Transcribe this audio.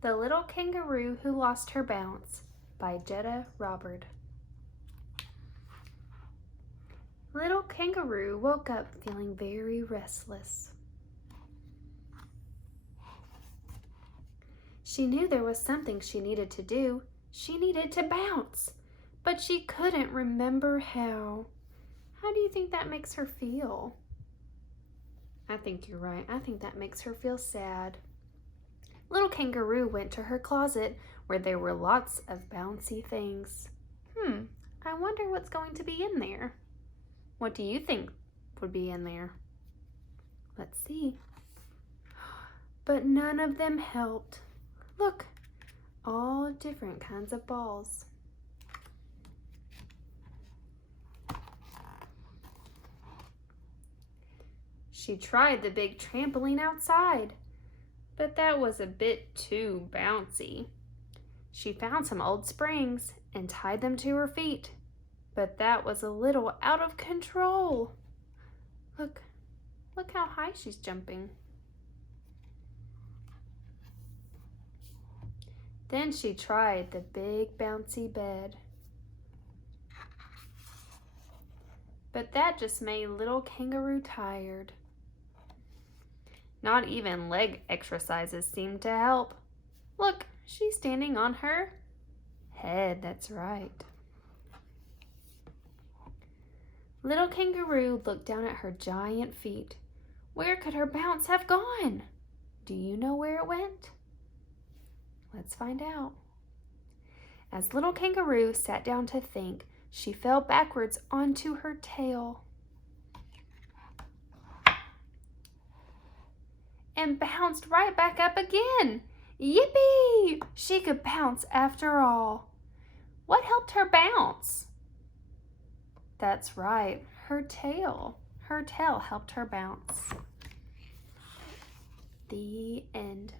The Little Kangaroo Who Lost Her Bounce by Jetta Robert. Little Kangaroo woke up feeling very restless. She knew there was something she needed to do. She needed to bounce, but she couldn't remember how. How do you think that makes her feel? I think you're right. I think that makes her feel sad. Little Kangaroo went to her closet where there were lots of bouncy things. I wonder what's going to be in there. What do you think would be in there? Let's see. But none of them helped. Look, all different kinds of balls. She tried the big trampoline outside, but that was a bit too bouncy. She found some old springs and tied them to her feet, but that was a little out of control. Look how high she's jumping. Then she tried the big bouncy bed, but that just made Little Kangaroo tired. Not even leg exercises seemed to help. Look, she's standing on her head, that's right. Little Kangaroo looked down at her giant feet. Where could her bounce have gone? Do you know where it went? Let's find out. As Little Kangaroo sat down to think, she fell backwards onto her tail and bounced right back up again. Yippee! She could bounce after all. What helped her bounce? That's right, her tail. Her tail helped her bounce. The end.